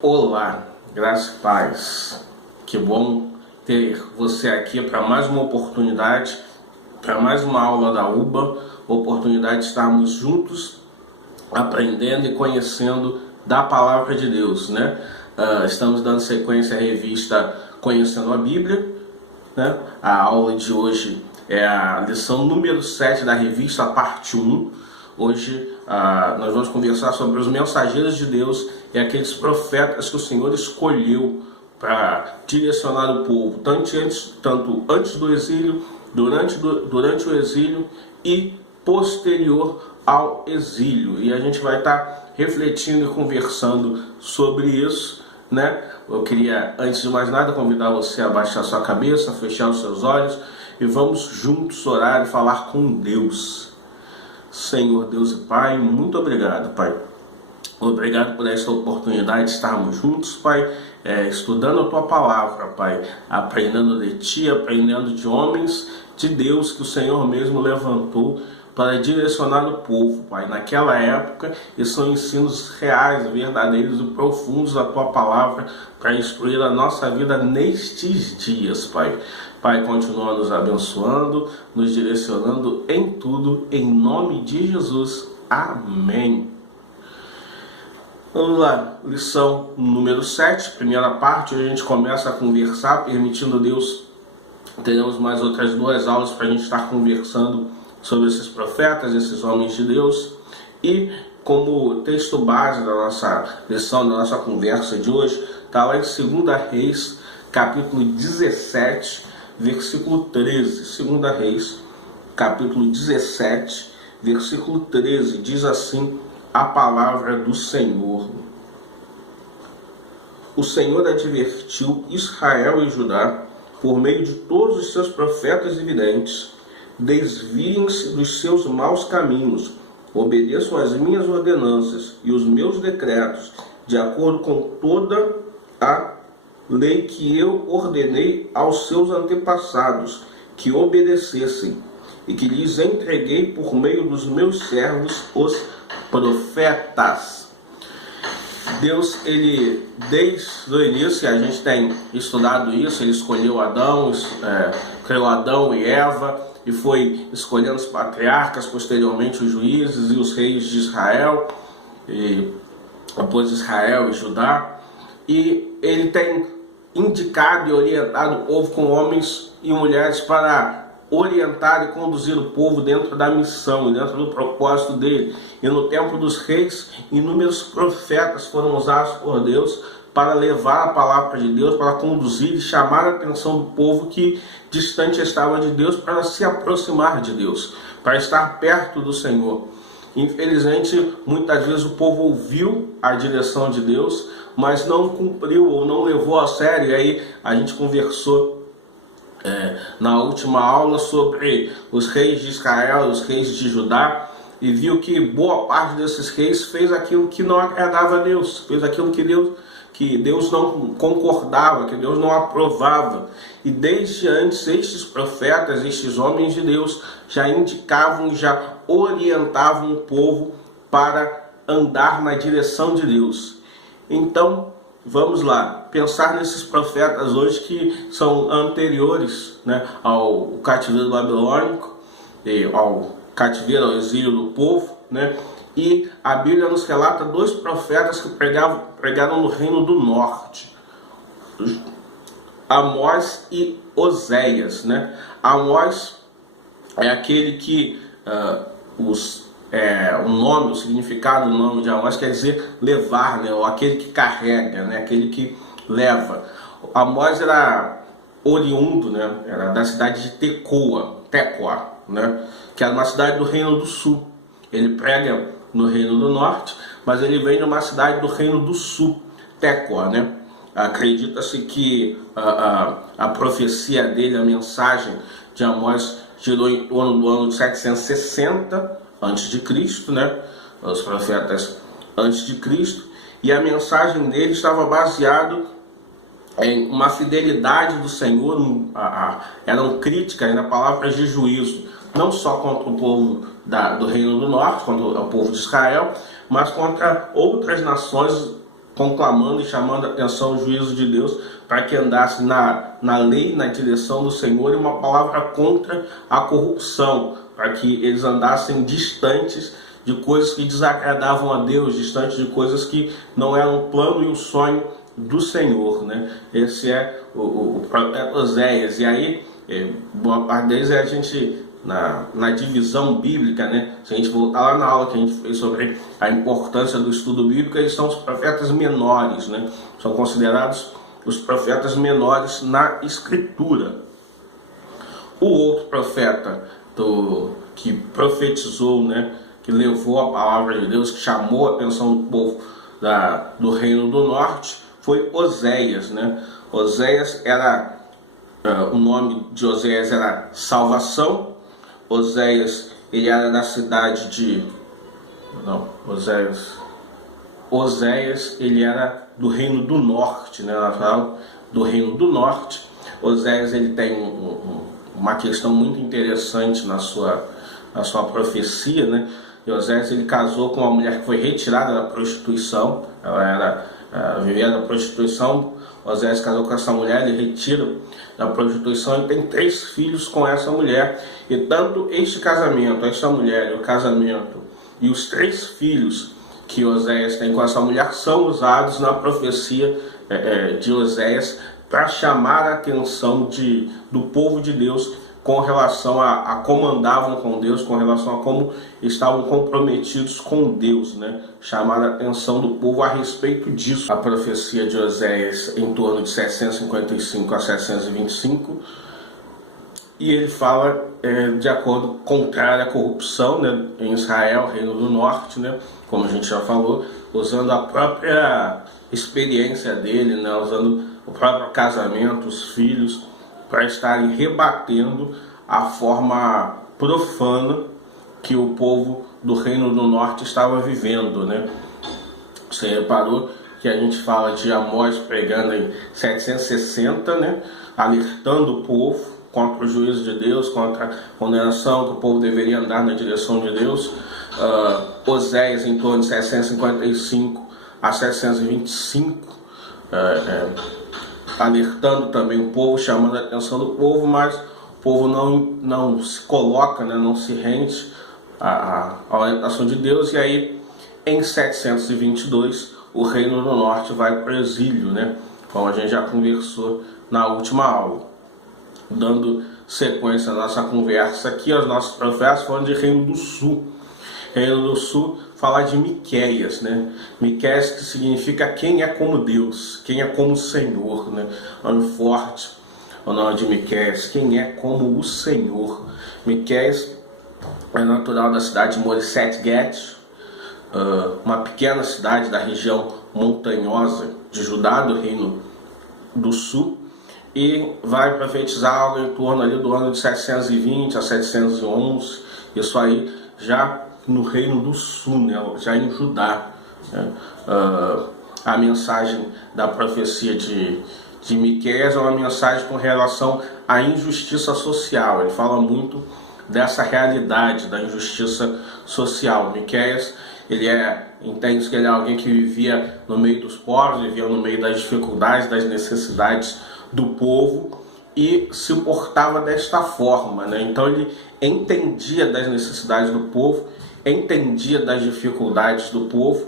Olá, graça e paz. Que bom ter você aqui para mais uma oportunidade, para mais uma aula da UBA, oportunidade de estarmos juntos aprendendo e conhecendo da palavra de Deus, né? Estamos dando sequência à revista Conhecendo a Bíblia, né? A aula de hoje é a lição número 7 da revista, a parte 1. Hoje nós vamos conversar sobre os mensageiros de Deus e aqueles profetas que o Senhor escolheu para direcionar o povo, tanto antes do exílio, durante o exílio e posterior ao exílio. E a gente vai estar refletindo e conversando sobre isso, né? Eu queria, antes de mais nada, convidar você a baixar sua cabeça, fechar os seus olhos e vamos juntos orar e falar com Deus. Senhor Deus e Pai, muito obrigado, Pai. Obrigado por esta oportunidade de estarmos juntos, Pai, estudando a Tua Palavra, Pai, aprendendo de Ti, aprendendo de homens de Deus que o Senhor mesmo levantou para direcionar o povo, Pai, naquela época, e são ensinos reais, verdadeiros e profundos da Tua Palavra para instruir a nossa vida nestes dias, Pai. Pai, continua nos abençoando, nos direcionando em tudo, em nome de Jesus. Amém. Vamos lá, lição número 7, primeira parte. Hoje a gente começa a conversar, permitindo Deus, teremos mais outras 2 aulas para a gente estar conversando sobre esses profetas, esses homens de Deus. E como texto base da nossa lição, da nossa conversa de hoje, está lá em 2 Reis, capítulo 17, versículo 13. 2 Reis, capítulo 17, versículo 13, diz assim a palavra do Senhor. O Senhor advertiu Israel e Judá por meio de todos os seus profetas e videntes: desviem-se dos seus maus caminhos, obedeçam as minhas ordenanças e os meus decretos, de acordo com toda a lei que eu ordenei aos seus antepassados que obedecessem, e que lhes entreguei por meio dos meus servos, os profetas. Deus, ele, desde o início, a gente tem estudado isso, ele escolheu Adão, criou Adão e Eva, e foi escolhendo os patriarcas, posteriormente os juízes e os reis de Israel, e depois Israel e Judá, e ele tem indicado e orientado o povo com homens e mulheres para orientar e conduzir o povo dentro da missão, dentro do propósito dele. E no tempo dos reis, inúmeros profetas foram usados por Deus para levar a palavra de Deus, para conduzir e chamar a atenção do povo que distante estava de Deus, para se aproximar de Deus, para estar perto do Senhor. Infelizmente, muitas vezes o povo ouviu a direção de Deus, mas não cumpriu ou não levou a sério. E aí a gente conversou na última aula sobre os reis de Israel, os reis de Judá, e viu que boa parte desses reis fez aquilo que não agradava a Deus, fez aquilo que Deus não concordava, que Deus não aprovava. E desde antes, estes profetas, estes homens de Deus já indicavam, já orientavam o povo para andar na direção de Deus. Então, vamos lá, pensar nesses profetas hoje que são anteriores, né, ao cativeiro babilônico, ao cativeiro, ao exílio do povo, né? E a Bíblia nos relata 2 profetas que pregaram no reino do norte: Amós e Oséias, né? Amós é aquele que o significado do nome de Amós quer dizer levar, né? Ou aquele que carrega, né? Aquele que leva. Amós era oriundo, né? Era da cidade de Tecoa, né? Que era uma cidade do Reino do Sul. Ele prega no Reino do Norte, mas ele vem de uma cidade do Reino do Sul, Tecoa, né? Acredita-se que a profecia dele, a mensagem de Amós, girou em torno do ano de 760 antes de Cristo, né? Os profetas antes de Cristo, e a mensagem dele estava baseada em uma fidelidade do Senhor, eram críticas na palavra de juízo, não só contra o povo do Reino do Norte, contra o povo de Israel, mas contra outras nações, conclamando e chamando a atenção o juízo de Deus para que andasse na lei, na direção do Senhor, e uma palavra contra a corrupção, para que eles andassem distantes de coisas que desagradavam a Deus, distantes de coisas que não eram o plano e o sonho do Senhor, né? Esse é o profeta Oséias. E aí, boa parte deles a gente, na divisão bíblica, né? Se a gente voltar lá na aula que a gente fez sobre a importância do estudo bíblico, eles são os profetas menores, né? São considerados os profetas menores na Escritura. O outro profeta que profetizou, né? Que levou a palavra de Deus, que chamou a atenção do povo do Reino do Norte, foi Oséias, né? Oséias era, o nome de Oséias era Salvação. Oséias, ele era da cidade de... Não, Oséias, ele era do Reino do Norte, né? Ela fala do Reino do Norte. Oséias, ele tem uma questão muito interessante na sua profecia, né? E Oséias, ele casou com uma mulher que foi retirada da prostituição. Ela vivia da prostituição. Oséias casou com essa mulher, ele retira da prostituição e tem 3 filhos com essa mulher. E tanto este casamento, esta mulher, o casamento e os 3 filhos que Oséias tem com essa mulher são usados na profecia de Oséias para chamar a atenção do povo de Deus com relação a como andavam com Deus, com relação a como estavam comprometidos com Deus, né? Chamar a atenção do povo a respeito disso. A profecia de Oséias em torno de 755 a 725, e ele fala de acordo contrário à corrupção, né, em Israel, Reino do Norte, né, como a gente já falou, usando a própria experiência dele, né, usando o próprio casamento, os filhos, para estarem rebatendo a forma profana que o povo do Reino do Norte estava vivendo, né? Você reparou que a gente fala de Amós pregando em 760, né? Alertando o povo contra o juízo de Deus, contra a condenação, que o povo deveria andar na direção de Deus. Oséias em torno de 755 a 725, alertando também o povo, chamando a atenção do povo, mas o povo não se coloca, né, não se rende à orientação de Deus. E aí, em 722, o Reino do Norte vai para o exílio, né, como a gente já conversou na última aula. Dando sequência à nossa conversa aqui, os nossos profetas falam de Reino do Sul. Reino do Sul fala de Miqueias, né? Miqueias, que significa quem é como Deus, quem é como o Senhor, né? Nome forte, o nome de Miqueias, quem é como o Senhor. Miqueias é natural da cidade de Moreset-Gat, uma pequena cidade da região montanhosa de Judá, do Reino do Sul, e vai profetizar algo em torno ali do ano de 720 a 711, isso aí já no Reino do Sul, né? Já em Judá, né? A mensagem da profecia de Miqueias é uma mensagem com relação à injustiça social. Ele fala muito dessa realidade da injustiça social. Miqueias, entende que ele é alguém que vivia no meio dos pobres, vivia no meio das dificuldades, das necessidades do povo e se portava desta forma, né? Então ele entendia das necessidades do povo, entendia das dificuldades do povo,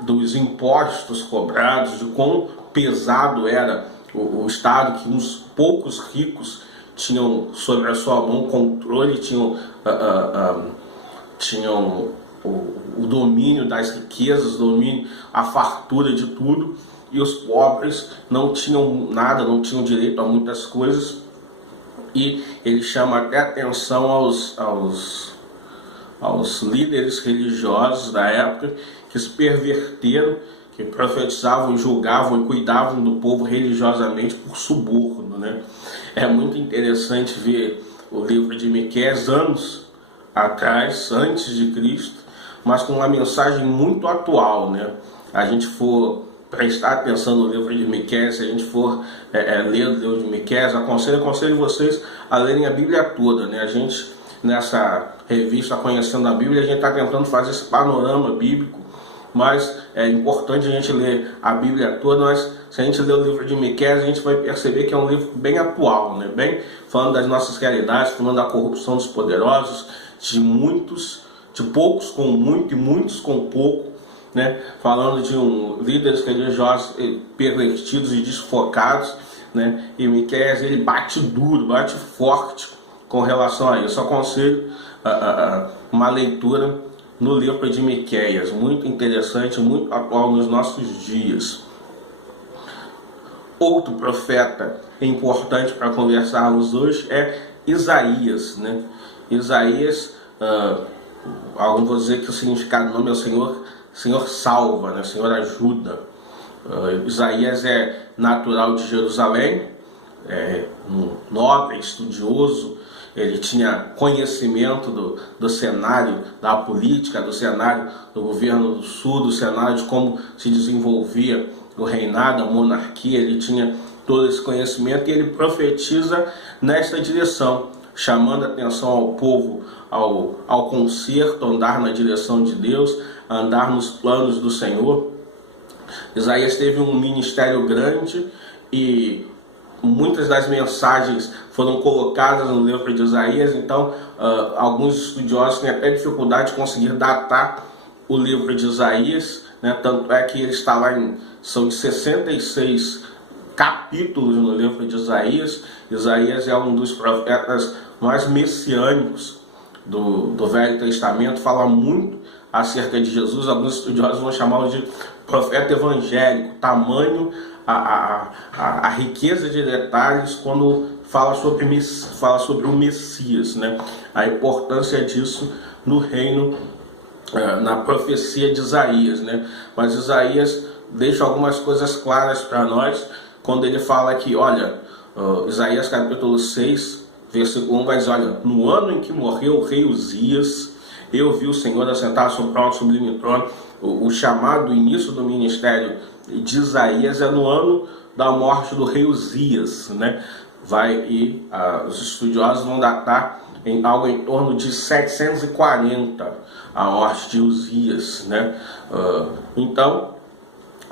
dos impostos cobrados, de quão pesado era o Estado, que uns poucos ricos tinham sobre a sua mão controle, tinham o domínio das riquezas, a fartura de tudo, e os pobres não tinham nada, não tinham direito a muitas coisas. E ele chama até atenção aos líderes religiosos da época, que se perverteram, que profetizavam, julgavam e cuidavam do povo religiosamente por suborno, né? É muito interessante ver o livro de Miqueias anos atrás, antes de Cristo, mas com uma mensagem muito atual, né? A gente for prestar atenção no livro de Miqueias, se a gente for ler o livro de Miqueias, aconselho vocês a lerem a Bíblia toda, né? A gente, nessa revista Conhecendo a Bíblia, a gente está tentando fazer esse panorama bíblico, mas é importante a gente ler a Bíblia toda. Mas se a gente ler o livro de Miqueias, a gente vai perceber que é um livro bem atual, né? Bem falando das nossas realidades, falando da corrupção dos poderosos, de poucos com muito e muitos com pouco, né? Falando de líderes religiosos pervertidos e desfocados, né? E Miqueias, ele bate duro, bate forte com relação a isso. Eu aconselho uma leitura no livro de Miqueias, muito interessante, muito atual nos nossos dias. Outro profeta importante para conversarmos hoje é Isaías, né? Isaías, alguns vão dizer que o significado do nome é o Senhor salva, né? Senhor ajuda. Isaías é natural de Jerusalém, nobre, estudioso. Ele tinha conhecimento do cenário da política, do cenário do governo do sul, do cenário de como se desenvolvia o reinado, a monarquia. Ele tinha todo esse conhecimento e ele profetiza nesta direção, chamando a atenção ao povo, ao conserto, andar na direção de Deus, andar nos planos do Senhor. Isaías teve um ministério grande e muitas das mensagens foram colocadas no livro de Isaías. Então, alguns estudiosos têm até dificuldade de conseguir datar o livro de Isaías, né? Tanto é que ele está lá são 66 capítulos no livro de Isaías. Isaías é um dos profetas mais messiânicos do Velho Testamento, fala muito acerca de Jesus. Alguns estudiosos vão chamá-lo de profeta evangélico, tamanho a riqueza de detalhes quando fala sobre o Messias, né? A importância disso no reino, na profecia de Isaías, né? Mas Isaías deixa algumas coisas claras para nós quando ele fala que, olha, Isaías capítulo 6, versículo 1 vai dizer, olha, no ano em que morreu o rei Uzias, eu vi o Senhor assentar sobre um sublime trono. O chamado início do ministério de Isaías é no ano da morte do rei Uzias, né? Os estudiosos vão datar em algo em torno de 740 a morte de Uzias, né? Então,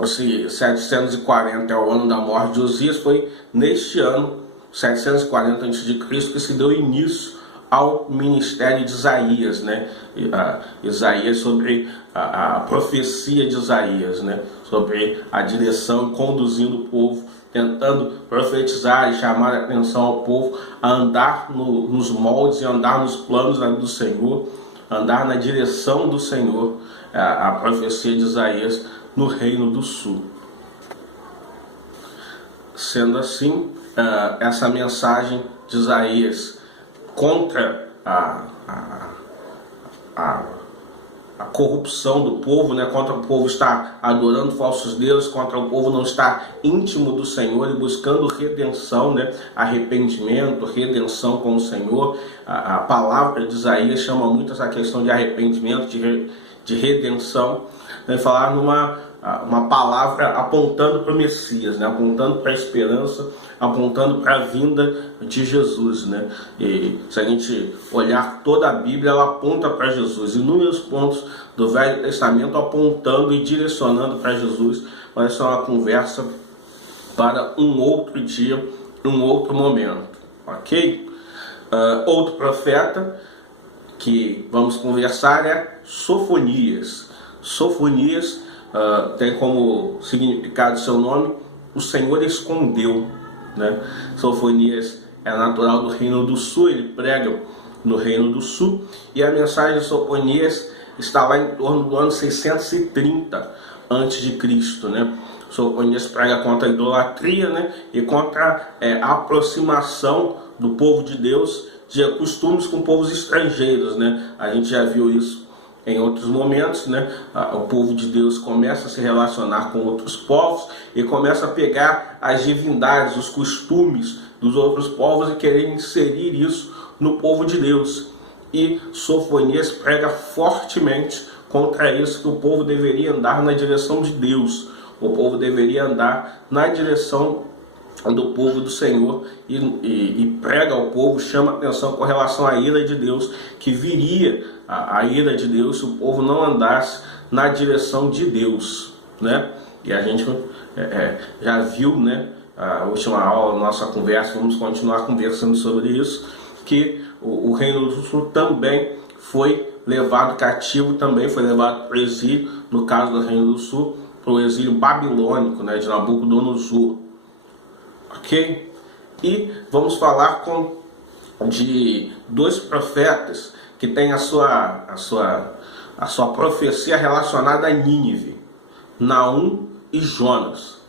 se 740 é o ano da morte de Uzias, foi neste ano 740 a.C. que se deu início ao ministério de Isaías, né? Isaías, sobre a profecia de Isaías, né? Sobre a direção, conduzindo o povo, tentando profetizar e chamar a atenção ao povo a andar nos moldes e andar nos planos do Senhor, andar na direção do Senhor, a profecia de Isaías no Reino do Sul. Sendo assim, essa mensagem de Isaías contra a corrupção do povo, né? Contra o povo estar adorando falsos deuses, contra o povo não estar íntimo do Senhor e buscando redenção, né? Arrependimento, redenção com o Senhor. A palavra de Isaías chama muito essa questão de arrependimento, de redenção, né? Falar uma palavra apontando para o Messias, né? Apontando para a esperança, apontando para a vinda de Jesus, né? E se a gente olhar toda a Bíblia, ela aponta para Jesus, inúmeros pontos do Velho Testamento apontando e direcionando para Jesus. Mas isso é uma conversa para um outro dia, um outro momento, ok? Outro profeta que vamos conversar é Sofonias. Sofonias tem como significado seu nome, o Senhor escondeu, né? Sofonias é natural do Reino do Sul, ele prega no Reino do Sul, e a mensagem de Sofonias está lá em torno do ano 630 a.C., né? Sofonias prega contra a idolatria, né? E contra a aproximação do povo de Deus de costumes com povos estrangeiros, né? A gente já viu isso em outros momentos, né? O povo de Deus começa a se relacionar com outros povos e começa a pegar as divindades, os costumes dos outros povos e querer inserir isso no povo de Deus. E Sofonias prega fortemente contra isso, que o povo deveria andar na direção de Deus. O povo deveria andar na direção do povo do Senhor e prega ao povo, chama atenção com relação à ira de Deus, que viria a ira de Deus se o povo não andasse na direção de Deus, né? E a gente já viu, né, a última aula, nossa conversa, vamos continuar conversando sobre isso, que o Reino do Sul também foi levado cativo, também foi levado para o exílio, no caso do Reino do Sul, para o exílio babilônico, né, de Nabucodonosor. Ok? E vamos falar de dois profetas que têm a sua profecia relacionada a Nínive, Naum e Jonas.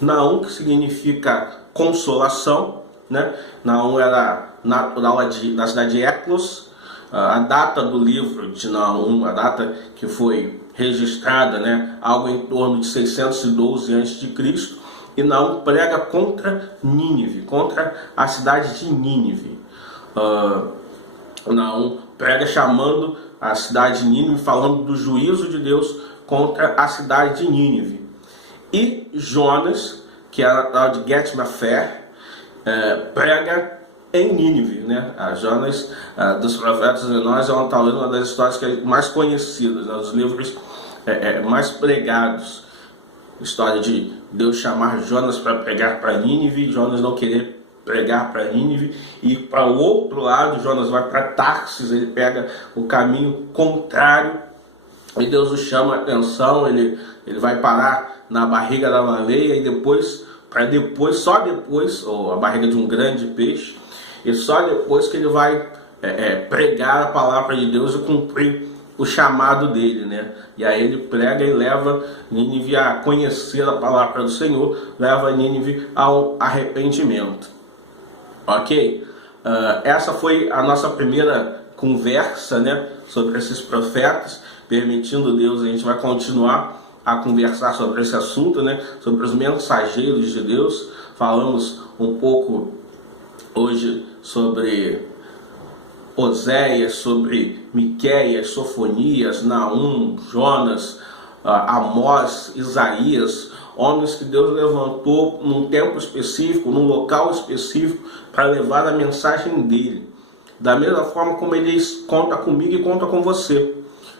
Naum, que significa consolação, né? Naum era natural da cidade de Eclos. A data do livro de Naum, a data que foi registrada, né, algo em torno de 612 a.C., e Naum prega contra Nínive, contra a cidade de Nínive. Naum prega chamando a cidade de Nínive, falando do juízo de Deus contra a cidade de Nínive. E Jonas, que é a de Get-Mafer, prega em Nínive, né? A Jonas dos profetas de nós é talvez uma das histórias mais conhecidas, né? Os livros mais pregados. História de Deus chamar Jonas para pregar para Nínive, Jonas não querer pregar para Nínive, e para o outro lado, Jonas vai para Tarsis, ele pega o caminho contrário, e Deus o chama a atenção, ele vai parar na barriga da baleia, e só depois, ou a barriga de um grande peixe, e só depois que ele vai pregar a palavra de Deus e cumprir o chamado dele, né? E aí ele prega e leva Nínive a conhecer a palavra do Senhor, leva Nínive ao arrependimento. Ok? Essa foi a nossa primeira conversa, né, sobre esses profetas. Permitindo Deus, a gente vai continuar a conversar sobre esse assunto, né, sobre os mensageiros de Deus. Falamos um pouco hoje sobre Oséias, sobre Miqueias, Sofonias, Naum, Jonas, Amós, Isaías, homens que Deus levantou num tempo específico, num local específico, para levar a mensagem dele. Da mesma forma como ele conta comigo e conta com você.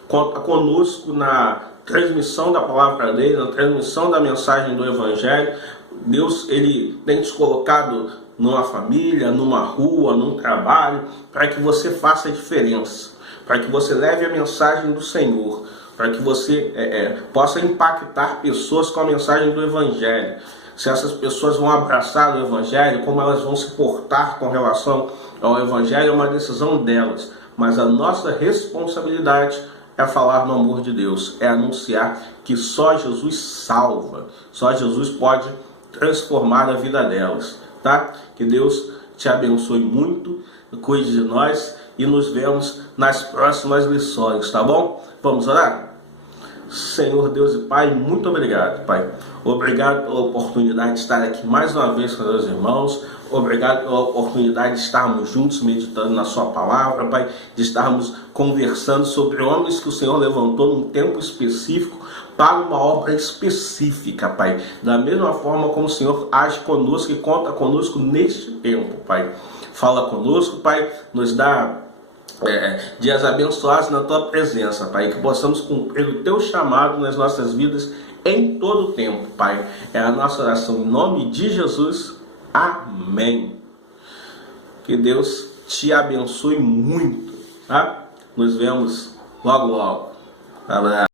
Conta conosco na transmissão da palavra dele, na transmissão da mensagem do Evangelho. Deus, ele tem te colocado numa família, numa rua, num trabalho, para que você faça a diferença, para que você leve a mensagem do Senhor, para que você possa impactar pessoas com a mensagem do Evangelho. Se essas pessoas vão abraçar o Evangelho, como elas vão se portar com relação ao Evangelho, é uma decisão delas, mas a nossa responsabilidade é falar no amor de Deus, é anunciar que só Jesus salva, só Jesus pode transformar a vida delas. Tá? Que Deus te abençoe muito, cuide de nós e nos vemos nas próximas lições, tá bom? Vamos orar? Senhor Deus e Pai, muito obrigado, Pai. Obrigado pela oportunidade de estar aqui mais uma vez com meus irmãos. Obrigado pela oportunidade de estarmos juntos meditando na sua palavra, Pai, de estarmos conversando sobre homens que o Senhor levantou num tempo específico para uma obra específica, Pai. Da mesma forma como o Senhor age conosco e conta conosco neste tempo, Pai. Fala conosco, Pai, nos dá dias abençoados na Tua presença, Pai, que possamos cumprir o Teu chamado nas nossas vidas em todo o tempo, Pai. É a nossa oração em nome de Jesus. Amém. Que Deus te abençoe muito, tá? Nos vemos logo, logo. Abraço.